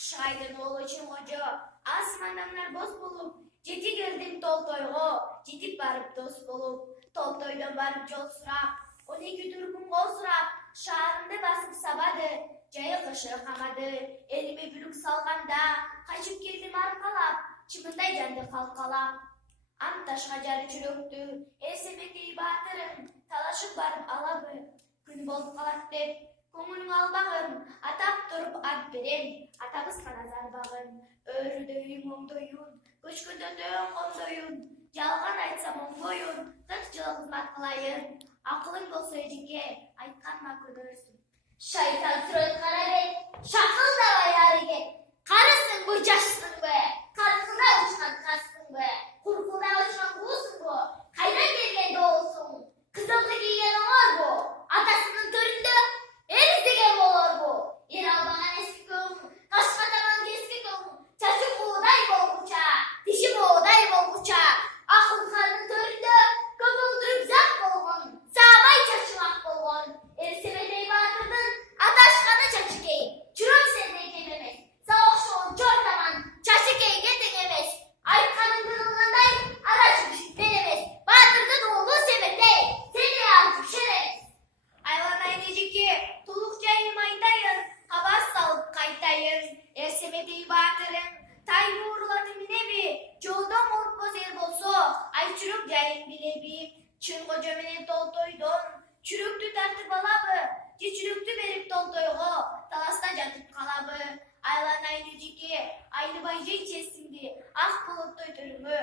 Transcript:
Шайдын олы чоңожо, асманданар боз болуп, жети келдим Толтойго, жетип барып дос болуп, Толтойдон барып жол сурап, 12 тургун кол сурап, шаарымды басып сабады, жайы кышы камады, элиме бүлүк салганда, качып келдим аркалап, чымындай жанды калкалап. Анташка жары жүрөктү, эсемекей баатырым, талашып барып алабы, күн болуп калат деп, көңүлүң албагын, атап туруп ат берем, атабызга назар багын, өрүдөйүң оңдоюн, көчкөндө дөң коңдоюн, жалган айтсам оңбоюн, 40 жыл кызмат кылайын, акылың болсо эжеке, айтканыма көнөрсүң. Шайтан сүрөт кара бет, шакылдабай ариге, карысыңбы, жашсыңбы, каркылда учкан кастыңбы, куркулда учкан куусуңбу, кайдан келген доосуң, кызылды кийген оңорбу, атасынын төрүндө эл издеген болорбу, эр албаган эски көңүл, кашка таман кески көңүл, чачы буудай болгуча, тиши боодай болгуча, акыл ханын төрүндө көпөлдүрүп зак болгон, саабай чачылак болгон, эл семетей баатырдын адашканы чачыкей, чүрөк сендей кем эмес, сага окшогон чор таман чачыкейге тең эмес, айтканыңды кылгандай ара жүрүш мен эмес, баатырдын уулу семетей, сени алчу шер эмес. Айланайын эжеке, тулук жайым айтайын, кабар салып кайтайын, эр семетей баатырым, тай буурлаты минеби, жолдон муртпоз эл болсо, ай чүрөк жайын билеби, чын кожо менен Толтойдон, чүрөктү тартып алабы, же чүрөктү берип Толтойго, таласта жатып калабы. Айланайын эжеке, Айныбай жейчесиңди, ак болоттой төрүңө,